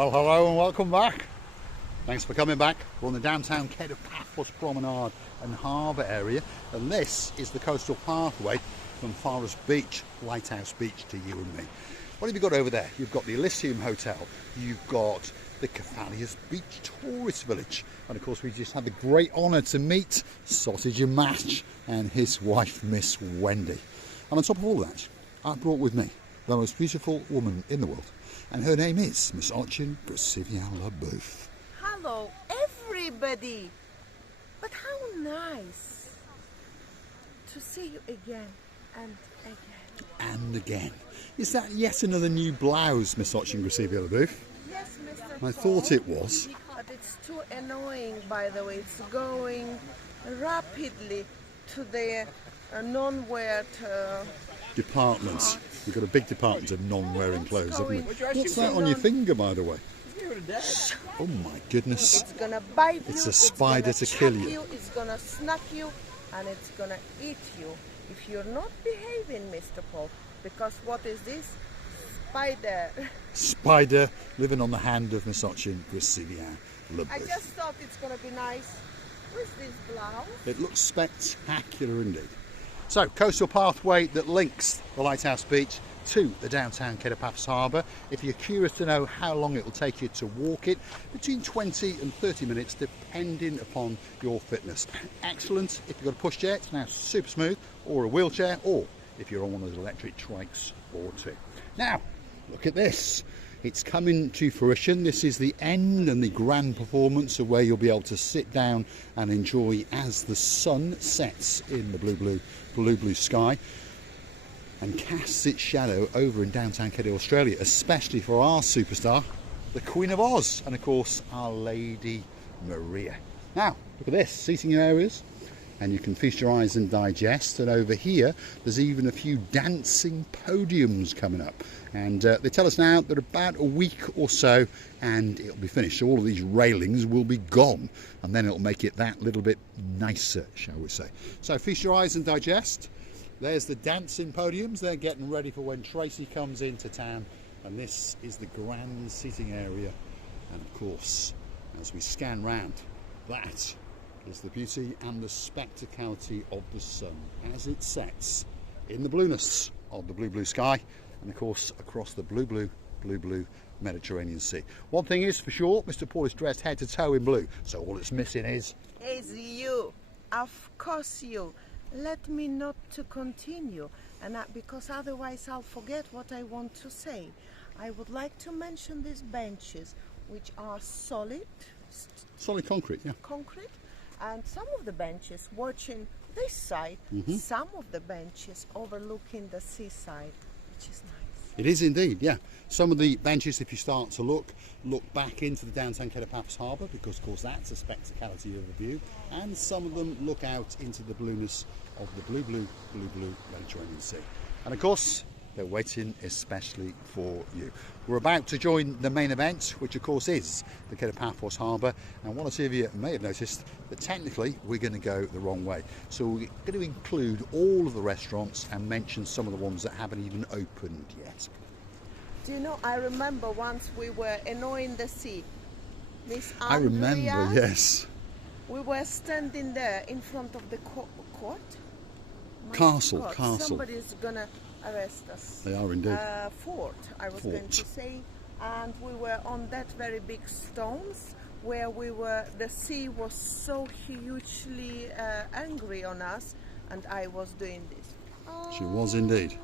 Well, hello and welcome back. Thanks for coming back. We're on the downtown Kato Paphos Promenade and Harbour area, and this is the coastal pathway from Forest Beach, Lighthouse Beach, to you and me. What have you got over there? You've got the Elysium Hotel, you've got the Kaphos Beach Tourist Village, and of course we just had the great honour to meet Sausage and Mash and his wife, Miss Wendy. And on top of all that, I brought with me the most beautiful woman in the world, and her name is Miss Ochin Gracevia-Laboeuf. Hello, everybody! But how nice to see you again and again. And again. Is that yet another new blouse, Miss Ochin Gracevia-Laboeuf? Yes, Mr. I thought it was. But it's too annoying, by the way. It's going rapidly to the non-wear departments. We've got a big department of non-wearing clothes, haven't we? What's that on your finger, by the way? Oh my goodness. It's gonna bite you. It's a spider to kill you. It's gonna snack you, and it's gonna eat you if you're not behaving, Mr. Paul. Because what is this? Spider. Spider living on the hand of Miss Ochin Gracevia-Laboeuf. I just thought it's gonna be nice. Where's this blouse? It looks spectacular indeed. So, coastal pathway that links the Lighthouse Beach to the downtown Kato Paphos Harbour. If you're curious to know how long it will take you to walk it, between 20 and 30 minutes depending upon your fitness. Excellent if you've got a pushchair, it's now super smooth, or a wheelchair, or if you're on one of those electric trikes or two. Now, look at this. It's coming to fruition. This is the end and the grand performance of where you'll be able to sit down and enjoy as the sun sets in the blue sky and casts its shadow over in downtown Kato, Australia, especially for our superstar, the Queen of Oz, and of course our Lady Marika. Now, look at this, seating areas, and you can feast your eyes and digest. And over here, there's even a few dancing podiums coming up. And they tell us now that about a week or so, and it'll be finished. So all of these railings will be gone, and then it'll make it that little bit nicer, shall we say. So feast your eyes and digest. There's the dancing podiums. They're getting ready for when Tracy comes into town. And this is the grand seating area. And of course, as we scan round, that is the beauty and the spectacality of the sun as it sets in the blueness of the blue sky, and of course across the blue Mediterranean Sea. One thing is for sure, Mr. Paul is dressed head to toe in blue, so all it's missing is you. Of course you. Let me not to continue, and because otherwise I'll forget what I want to say. I would like to mention these benches, which are solid concrete, yeah. Concrete. And some of the benches watching this side, some of the benches overlooking the seaside, which is nice. It is indeed, yeah. Some of the benches, if you start to look back into the downtown Kato Paphos Harbour, because of course that's a spectacality of the view, and some of them look out into the blueness of the blue Mediterranean Sea. And of course, they're waiting especially for you. We're about to join the main event, which of course is the Kato Paphos Harbour, and one or two of you may have noticed that technically we're going to go the wrong way. So we're going to include all of the restaurants and mention some of the ones that haven't even opened yet. Do you know, I remember once we were annoying the sea. Miss Andrea, I remember, yes. We were standing there in front of the court. Castle. Somebody's gonna arrest us. They are indeed. Fort, I was going to say. And we were on that very big stones where the sea was so hugely angry on us, and I was doing this. She was indeed.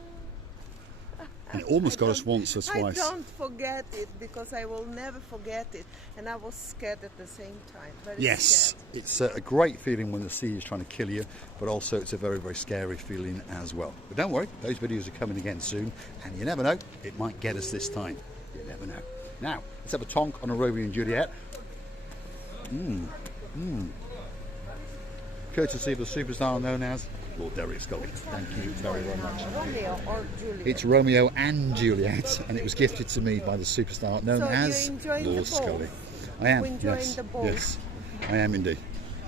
And it almost got us once or twice. I don't forget it, because I will never forget it. And I was scared at the same time. Very scared. It's a great feeling when the sea is trying to kill you, but also it's a very, very scary feeling as well. But don't worry, those videos are coming again soon, and you never know, it might get us this time. You never know. Now, let's have a tonk on a Romeo and Juliet. Courtesy of the superstar known as Lord Derek Scully. Thank you very, very much. Romeo or Juliet? It's Romeo and Juliet, and it was gifted to me by the superstar known as Lord Scully. I am, yes, I am indeed.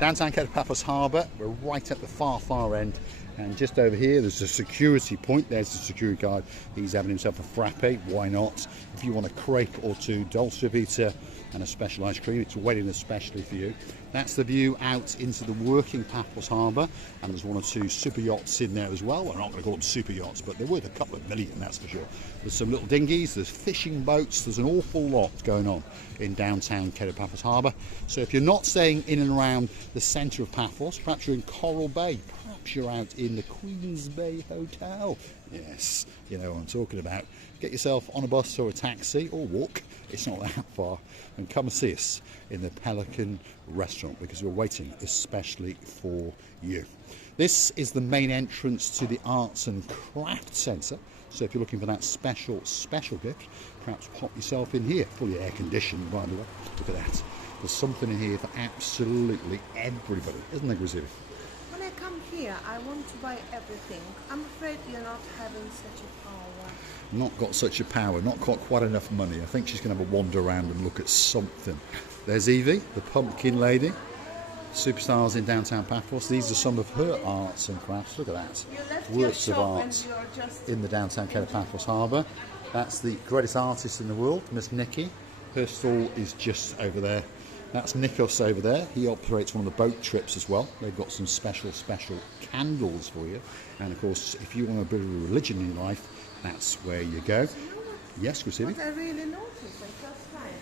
Downtown Kato Paphos Harbour, we're right at the far end, And just over here, there's a security point. There's the security guard. He's having himself a frappe. Why not? If you want a crepe or two, dolce vita and a special ice cream, it's waiting especially for you. That's the view out into the working Paphos Harbour. And there's one or two super yachts in there as well. Well, I'm not going to call them super yachts, but they're worth a couple of million, that's for sure. There's some little dinghies, there's fishing boats. There's an awful lot going on in downtown Kato Paphos Harbour. So if you're not staying in and around the centre of Paphos, perhaps you're in Coral Bay, perhaps you're out in the Queen's Bay Hotel. Yes, you know what I'm talking about. Get yourself on a bus or a taxi or walk, it's not that far, and come and see us in the Pelican restaurant because we're waiting especially for you. This is the main entrance to the Arts and Crafts Centre. So if you're looking for that special gift, perhaps pop yourself in here. Fully air conditioned, by the way. Look at that. There's something in here for absolutely everybody, isn't there, Grizzly? When I come here, I want to buy everything. I'm afraid you're not having such a power. Not got such a power, not got quite enough money. I think she's going to have a wander around and look at something. There's Evie, the pumpkin lady. Superstars in downtown Paphos. These are some of her arts and crafts. Look at that. Works of art in the downtown Kato Paphos Harbour. That's the greatest artist in the world, Miss Nikki. Her stall is just over there. That's Nikos over there. He operates one of the boat trips as well. They've got some special candles for you. And of course, if you want a bit of religion in your life, that's where you go. Yes, Christine? What I really noticed the first time.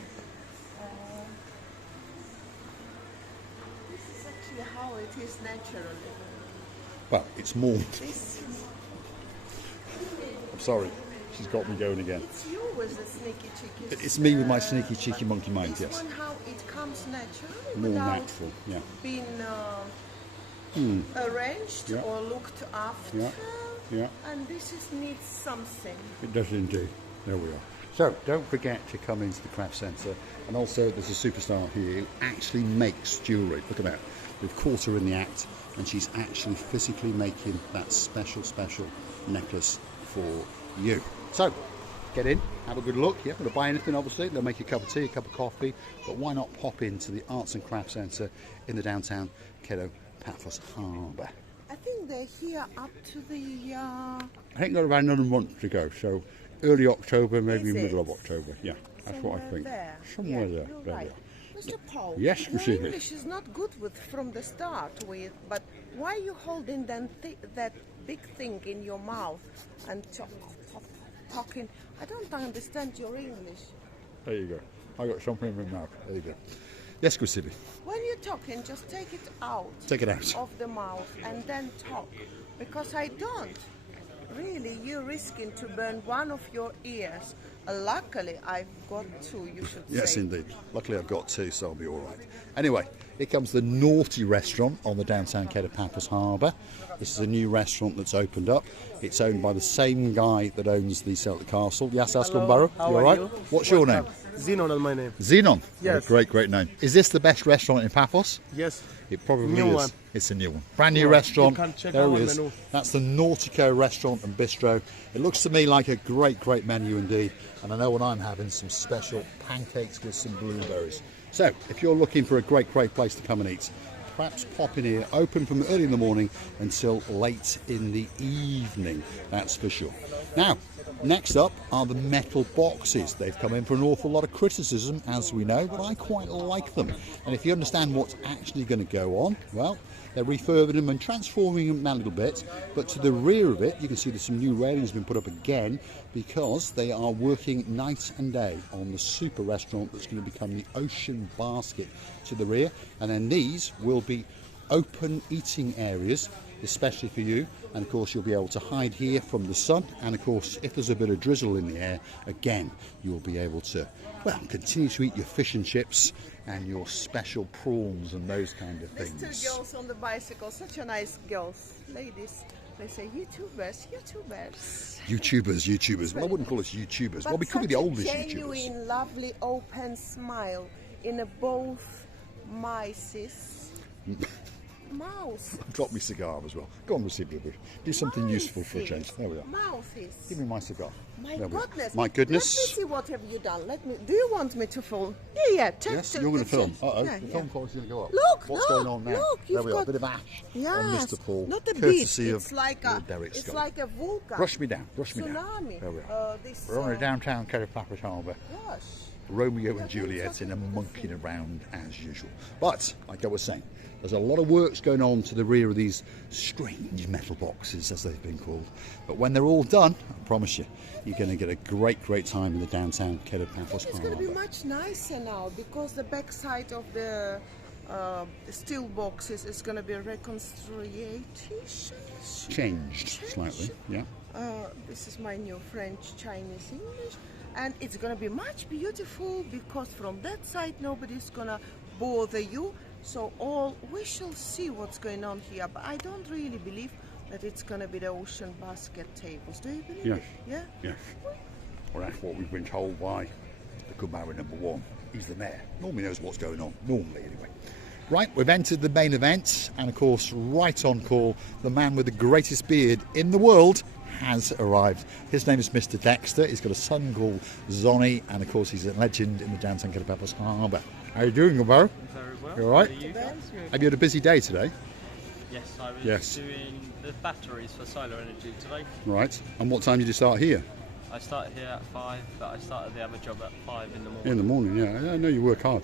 This is actually how it is naturally. Well, it's more. This, I'm sorry, she's got me going again. it's you with the sneaky cheeky. It's me with my sneaky, cheeky monkey mind, This yes. one, how it comes naturally More without natural, yeah. being arranged Yeah. or looked after. Yeah. Yeah, And this is needs something. it does indeed. There we are. So don't forget to come into the craft centre. And also there's a superstar here who actually makes jewellery. Look at that. We've caught her in the act and she's actually physically making that special necklace for you. So get in, have a good look. You haven't got to buy anything, obviously. They'll make you a cup of tea, a cup of coffee. But why not pop into the Arts and Crafts Centre in the downtown Kato Paphos Harbour. I think they're here up to the. I think they're around another month to go, so early October, maybe Is middle it? of October. Yeah, that's what I think. There. Somewhere Yeah, there. you're There right. we are. Mr. Paul, Yes, your Christine. English is not good from the start with, but why are you holding that big thing in your mouth and talking? I don't understand your English. There you go. I got something in my mouth. There you go. Yes, Christine. When you're talking, just take it out. Take it out. Of the mouth and then talk. Because I don't. Really, you're risking to burn one of your ears. Luckily, I've got two, you should say. Yes, indeed. Luckily, I've got two, so I'll be all right. Anyway, here comes the Naughty restaurant on the downtown Kato Paphos Harbour. This is a new restaurant that's opened up. It's owned by the same guy that owns the Celtic Castle. Yes, Ascombarrow. You all right? What's your name? Zenon is my name. Zenon. Yes. What a great name. Is this the best restaurant in Paphos? Yes. It probably New is. one. It's a new one. Brand new New one. restaurant. You can check there our it is. menu. That's the Nautico restaurant and bistro. It looks to me like a great menu indeed. And I know what I'm having, some special pancakes with some blueberries. So if you're looking for a great place to come and eat, perhaps pop in here, open from early in the morning until late in the evening, that's for sure. Now, next up are the metal boxes. They've come in for an awful lot of criticism, as we know, but I quite like them. And if you understand what's actually going to go on, well, they're refurbing them and transforming them a little bit. But to the rear of it, you can see there's some new railings been put up again because they are working night and day on the super restaurant that's going to become the Ocean Basket to the rear. And then these will be open eating areas, especially for you, and of course you'll be able to hide here from the sun, and of course if there's a bit of drizzle in the air, again you'll be able to, well, continue to eat your fish and chips and your special prawns and those kind of These things. two girls on the bicycle, such a nice girls. Ladies, they say YouTubers. YouTubers. Well, I wouldn't call us YouTubers. Well, we could be the oldest YouTubers. Genuine, lovely, open smile in a both mices. mouse. Drop me cigar as well. Go on, receive it. Do something useful for a change. There we are. Mouses. Give me my cigar. My There we are. goodness. My goodness. Let me see what have you done. Do you want me to film? Yeah. Yes, you're going to film. Yeah, The film quality's going to go up. Look, What's going on now? Look, There you've we are. A got bit of ash on Yes, Mr. Paul. not a beach. Courtesy It's of like a Derek it's Scott. like a vulcan. Brush me down. Brush me down. Tsunami. There we are. This, We're on a downtown Kato Paphos Harbour. Gosh. Romeo and Juliet in a monkeying around as usual. But, like I was saying, there's a lot of works going on to the rear of these strange metal boxes, as they've been called. But when they're all done, I promise you, you're going to get a great time in the downtown Kato Paphos It's Harbour. going to be much nicer now because the back side of the steel boxes is going to be reconstructed. Changed slightly, yeah. This is my new French, Chinese, English, and it's going to be much beautiful because from that side nobody's going to bother you. So we shall see what's going on here, but I don't really believe that it's going to be the ocean basket tables. Do you believe Yes. it? Yeah? Yes. Well, that's what we've been told by the Kumara #1. He's the mayor. Normally knows what's going on. Normally, anyway. Right, we've entered the main event, and of course, right on call, the man with the greatest beard in the world has arrived. His name is Mr. Dexter. He's got a son called Zonny, and of course, he's a legend in the downtown Kato Paphos Harbour. How are you doing, Gabo? Very well. You all right? How are you guys? Have you had a busy day today? Yes, I was doing the batteries for solar energy today. Right. And what time did you start here? I started here at 5, but I started the other job at 5 in the morning. In the morning, yeah. I know you work hard,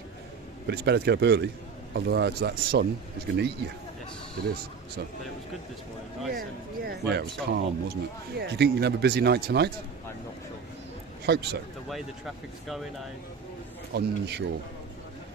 but it's better to get up early. Otherwise, that sun is going to eat you. Yes. It is. So. But it was good this morning. Nice Yeah, and yeah. Yeah, it was calm, wasn't it? Yeah. Do you think you can have a busy night tonight? I'm not sure. Hope so. The way the traffic's going, Unsure.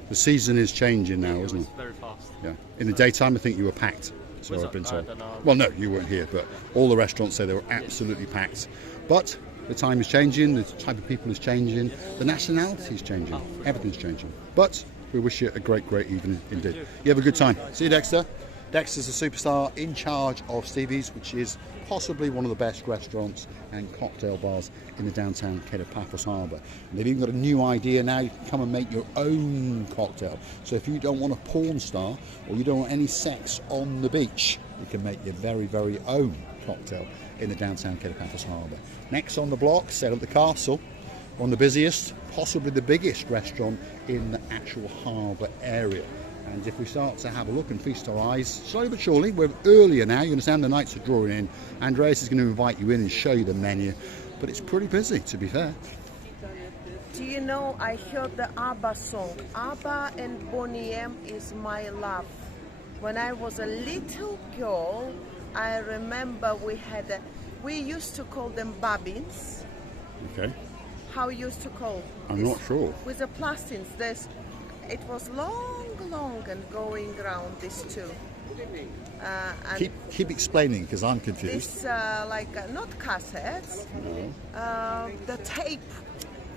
The season is changing now, it isn't was it? very fast. Yeah. In the daytime, I think you were packed. So Was I've been I told. don't know. Well, no, you weren't here, but all the restaurants say they were absolutely packed. But the time is changing, the type of people is changing, the nationality is changing, everything's changing. But we wish you a great evening indeed. You have a good time. See you, Dexter. Dexter's a superstar in charge of Stevie's, which is possibly one of the best restaurants and cocktail bars in the downtown Kato Paphos Harbour. And they've even got a new idea now. You can come and make your own cocktail. So if you don't want a porn star or you don't want any sex on the beach, you can make your very own cocktail in the downtown Kato Paphos Harbour. Next on the block, set up the castle, one of the busiest, possibly the biggest restaurant in the actual harbour area. And if we start to have a look and feast our eyes, slowly but surely, we're earlier now, you understand the nights are drawing in. Andreas is going to invite you in and show you the menu, but it's pretty busy, to be fair. Do you know, I heard the ABBA song. ABBA and Bonnie M is my love. When I was a little girl, I remember we used to call them bobbins. Okay. How we used to call I'm this? not sure. With the plastins. It was long and going around this too. And Keep explaining, because I'm confused. this not cassettes. The tape.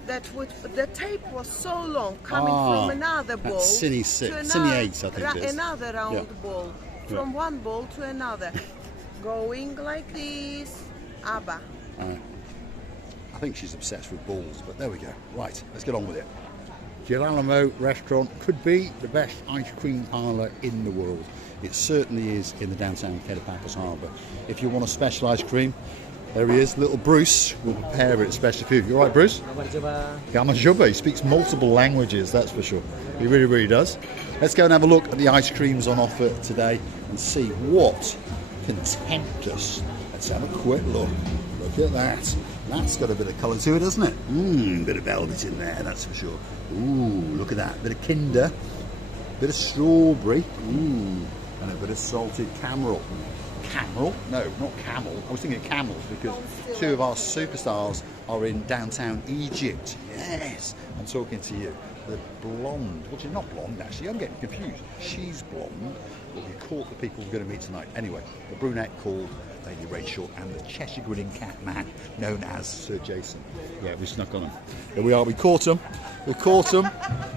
The tape was so long, coming from another that's bowl Cine to 8, I think it is. another round Yeah. bowl, from one bowl to another, going like this. ABBA. I think she's obsessed with balls, but there we go. Right, let's get on with it. Girolamo restaurant could be the best ice cream parlour in the world. It certainly is in the downtown Kato Paphos Harbour. If you want a special ice cream, there he is, little Bruce will prepare it especially for you. You all right, Bruce? Gamajuba. He speaks multiple languages, that's for sure. He really does. Let's go and have a look at the ice creams on offer today and see what can tempt us. Let's have a quick look. Look at that. That's got a bit of colour to it, doesn't it? Bit of velvet in there, that's for sure. Ooh, look at that. Bit of Kinder, bit of strawberry, and a bit of salted camel. Camel? No, not camel. I was thinking camels because two of our superstars are in downtown Egypt. Yes, I'm talking to you. The blonde, well, she's not blonde actually, I'm getting confused. She's blonde, but we caught the people we're going to meet tonight. Anyway, the brunette called Lady Rachel and the Cheshire grinning cat man known as Sir Jason. Yeah, we snuck on them. Here we are, we caught them. We caught them.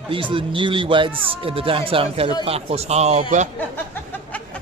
These are the newlyweds in the downtown Kato Paphos Harbour.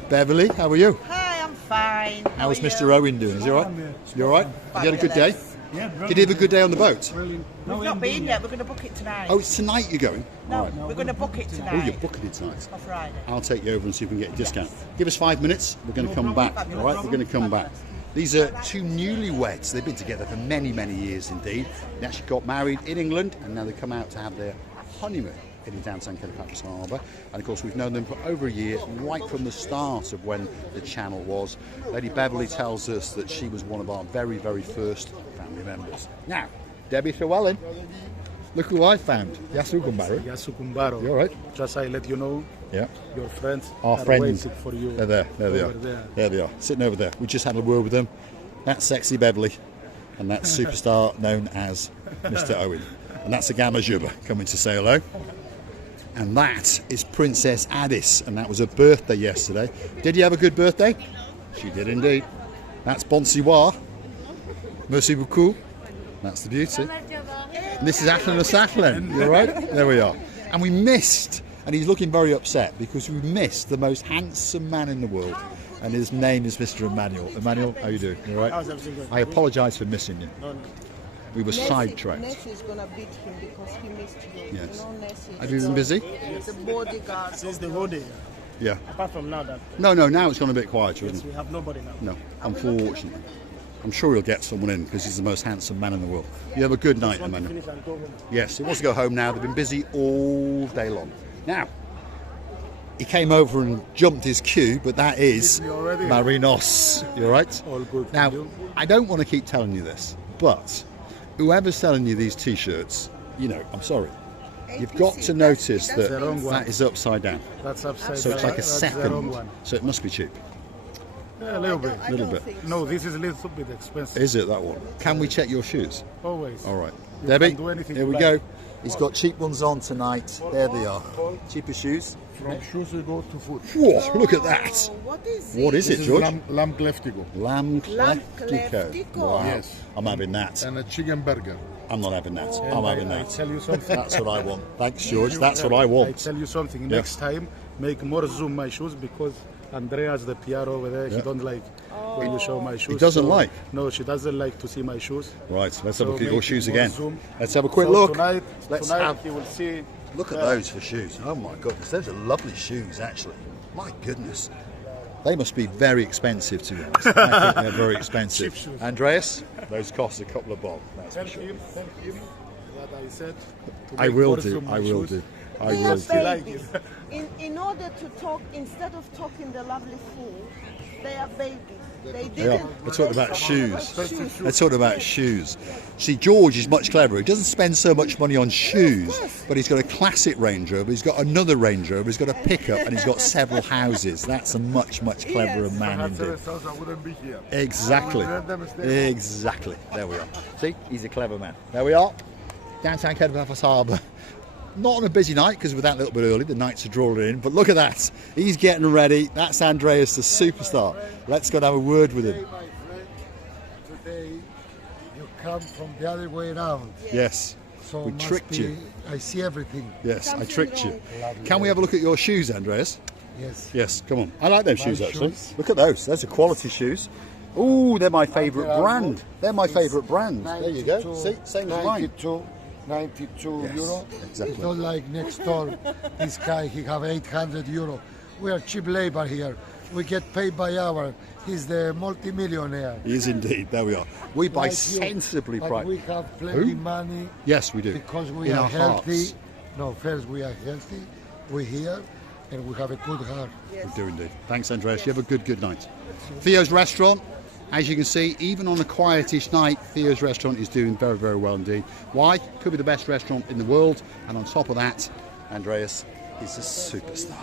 Beverly, how are you? Hi, I'm fine. How's Mr. Owen doing? Is he all right? You all right? Have you had a good day? Yeah, Did you have a good day on the boat? Brilliant. We've not been yet. We're going to book it tonight. Oh, it's tonight you're going? no, All right. we're going to book it tonight. Oh, you're booking it tonight. For Friday. I'll take you over and see if we can get a discount. Give us 5 minutes. We're going to come back. All right, we're going to come back. These are two newlyweds. They've been together for many, many years indeed. They actually got married in England, and now they come out to have their honeymoon in downtown Paphos Harbour. And of course, we've known them for over a year, right from the start of when the channel was. Lady Beverly tells us that she was one of our very, very first family members. Now, Debbie Llewellyn, look who I found. Yasu Kumbaro. Yasu Kumbaro. You all right? Just I let you know, Yeah. your friends Our are friends. waiting for you. They're there. There they are. over there. There they are. Sitting over there. We just had a word with them. That's sexy Beverly. And that's superstar known as Mr. Owen. And that's a Gamma Juba coming to say hello. And that is Princess Addis. And that was her birthday yesterday. Did you have a good birthday? She did indeed. That's Bonsoir. Merci beaucoup. That's the beauty. And this is Atlan Asatlan. You're right. There we are. And we missed, and he's looking very upset because we missed the most handsome man in the world. And his name is Mr. Emmanuel. Emmanuel, how you doing? You all right? How's everything going? I apologise for missing you. No, no. We were sidetracked. Nessie is going to beat him because he missed you. Yes. You know, Nessie. Have you been busy? The bodyguard. Since the whole day, Yeah. apart from now that No, now it's gone a bit quieter, isn't we it? have nobody now. No, unfortunately. I'm sure he'll get someone in because he's the most handsome man in the world. You have a good night, Want to Emmanuel. finish and go home. Yes, he wants to go home now. They've been busy all day long. Now, he came over and jumped his queue, but that is Busy already? Marinos. You all right? All good. Now, You? I don't want to keep telling you this, but whoever's selling you these T-shirts, you know, I'm sorry. You've got to notice that the wrong one. that is upside down. That's upside So it's down. like a That's the wrong second. one. So it must be cheap. Yeah, a little bit. I Little don't bit. think No, so. this is a little bit expensive. Is it that one? Can we check your shoes? Always. All right. You Debbie, can do anything here you we like. go. He's got cheap ones on tonight. There they are. Cheaper shoes. From shoes we go to food. Whoa, look at that. Oh, what is it? What is This it, is George? lamb cleftigo Lamb Lamb Cleftico. Cleftico. Wow. Yes. I'm having that. and a chicken burger. I'm not having that. And I'm having I that. tell you something. That's what I want. Thanks, George. That's what I I want. tell you something. Yeah. Next time, make more zoom my shoes because Andreas, the PR over there, Yeah. he don't like when you show my shoes. doesn't like? No, she doesn't like to see my shoes. Right, let's have So a look at make your it shoes more again. zoom. Let's have a quick So look. Tonight, Let's tonight have- you will see. Look at those for shoes. Oh my goodness, those are lovely shoes actually. My goodness. They must be very expensive to be honest. I think they're very expensive. Cheap shoes. Andreas, those cost a couple of bob. That's for Tell sure. him what I said. to I make will more do. zoom my I will shoes. do. I They will are do. like babies. In order to talk, instead of talking the lovely fool, they are babies. They They are. didn't. They're talking about shoes. Shoes. They're talking about shoes. See, George is much cleverer. He doesn't spend so much money on shoes, but he's got a classic Range Rover, he's got another Range Rover, he's got a pickup, and he's got several houses. That's a much, much cleverer Yes. man Perhaps indeed. else I wouldn't be here. Exactly. Let them stay. Exactly. There we are. See, he's a clever man. There we are. Downtown Paphos Harbour. Not on a busy night because we're that little bit early. The nights are drawing in. But look at that. He's getting ready. That's Andreas, the superstar. Let's go and have a word with him. My friend, today you come from the other way around. Yes. So We must tricked be, you. I see everything. Yes, I Something tricked you. wrong. Can we have a look at your shoes, Andreas? Yes. Yes, come on. I like those My shoes actually. shoes. Look at those. Those are quality shoes. Ooh, they're my favourite brand. They're my favourite brand. There you go. 92, See, same as mine. 92 Yes, euro. exactly. It's not like next door. This guy, he have 800 euro. We are cheap labor here. We get paid by hour. He's the multi-millionaire. He is indeed. There we are. We buy Like you. sensibly But priced. we have plenty Who? money Yes, we do. because we In are our healthy. hearts. No, first we are healthy. We're here and we have a good heart. We do indeed. Thanks, Andreas. You have a good night. Theo's restaurant, as you can see, even on a quietish night, Theo's restaurant is doing very, very well indeed. Why? Could be the best restaurant in the world. And on top of that, Andreas is a superstar.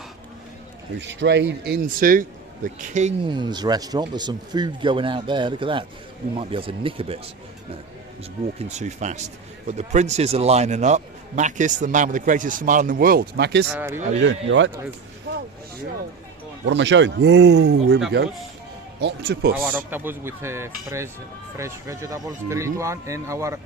We've strayed into the King's restaurant. There's some food going out there. Look at that. We might be able to nick a bit. No, he's walking too fast. But the princes are lining up. Makis, the man with the greatest smile in the world. Makis, how are you doing? You all right? What am I showing? Whoa, here we go. Our Octopus. octopus with fresh vegetables, grilled one, and our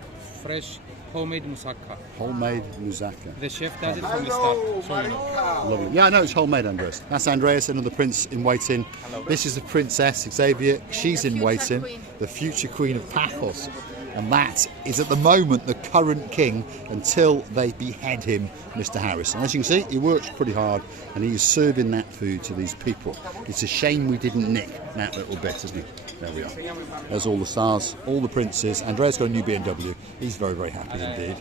fresh homemade moussaka. Homemade moussaka. The chef does it from the start, so you know. Lovely. Yeah, I know it's homemade, Andreas. That's Andreas, another prince in waiting. This is the princess, Xavier. She's in waiting. The future queen of Paphos. And that is at the moment the current king until they behead him, Mr. Harris. And as you can see, he works pretty hard and he's serving that food to these people. It's a shame we didn't nick that little bit, isn't it? There we are. There's all the stars, all the princes. Andrea's got a new BMW. He's very, very happy indeed.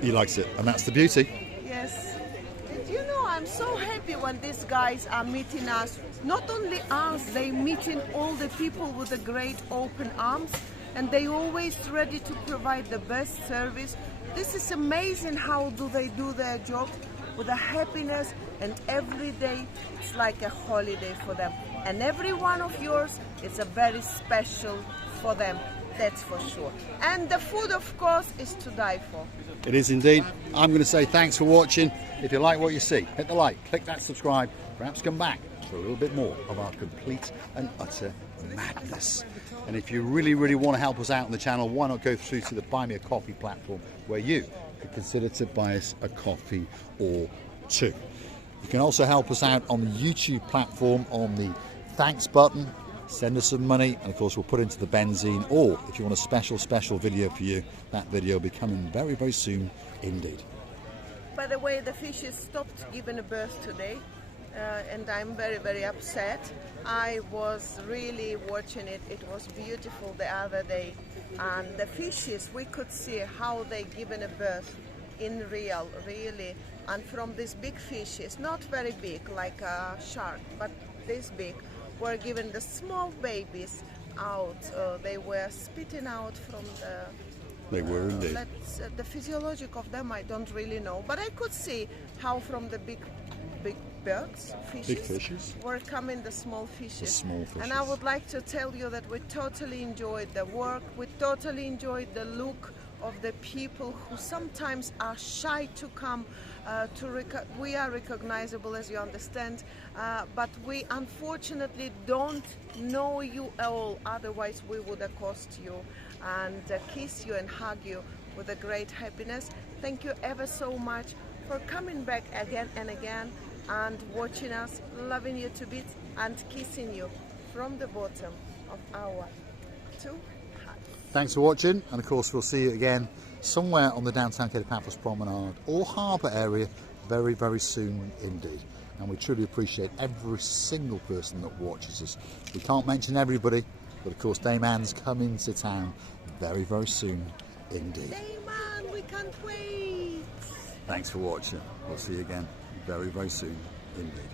He likes it, and that's the beauty. Yes. And you know, I'm so happy when these guys are meeting us. Not only us, they meeting all the people with the great open arms, and they always ready to provide the best service. This is amazing how do they do their job with a happiness, and every day it's like a holiday for them. And every one of yours is a very special for them, that's for sure. And the food, of course, is to die for. It is indeed. I'm going to say thanks for watching. If you like what you see, hit the like, click that subscribe, perhaps come back for a little bit more of our complete and utter madness. And if you really, really want to help us out on the channel, why not go through to the Buy Me a Coffee platform where you could consider to buy us a coffee or two. You can also help us out on the YouTube platform on the thanks button. Send us some money, and of course we'll put into the benzene, or if you want a special video for you, that video will be coming very, very soon indeed. By the way, the fishes stopped giving birth today, and I'm very, very upset. I was really watching it. It was beautiful the other day, and the fishes, we could see how they given a birth in real, really. And from these big fishes, not very big like a shark, but this big, were given the small babies out. They were spitting out from the... They were indeed. The physiologic of them I don't really know, but I could see how from the big birds, fishes, were coming the small fishes. The small fishes. And I would like to tell you that we totally enjoyed the work, we totally enjoyed the look of the people who sometimes are shy to come we are recognizable, as you understand, but we unfortunately don't know you all, otherwise we would accost you and kiss you and hug you with a great happiness. Thank you ever so much for coming back again and again and watching us, loving you to bits and kissing you from the bottom of our two hearts. Thanks for watching, and of course we'll see you again somewhere on the downtown Kato Paphos Promenade or harbour area very, very soon indeed. And we truly appreciate every single person that watches us. We can't mention everybody, but of course Dame Anne's coming to town very, very soon indeed. Dame Anne, we can't wait. Thanks for watching. We'll see you again very, very soon indeed.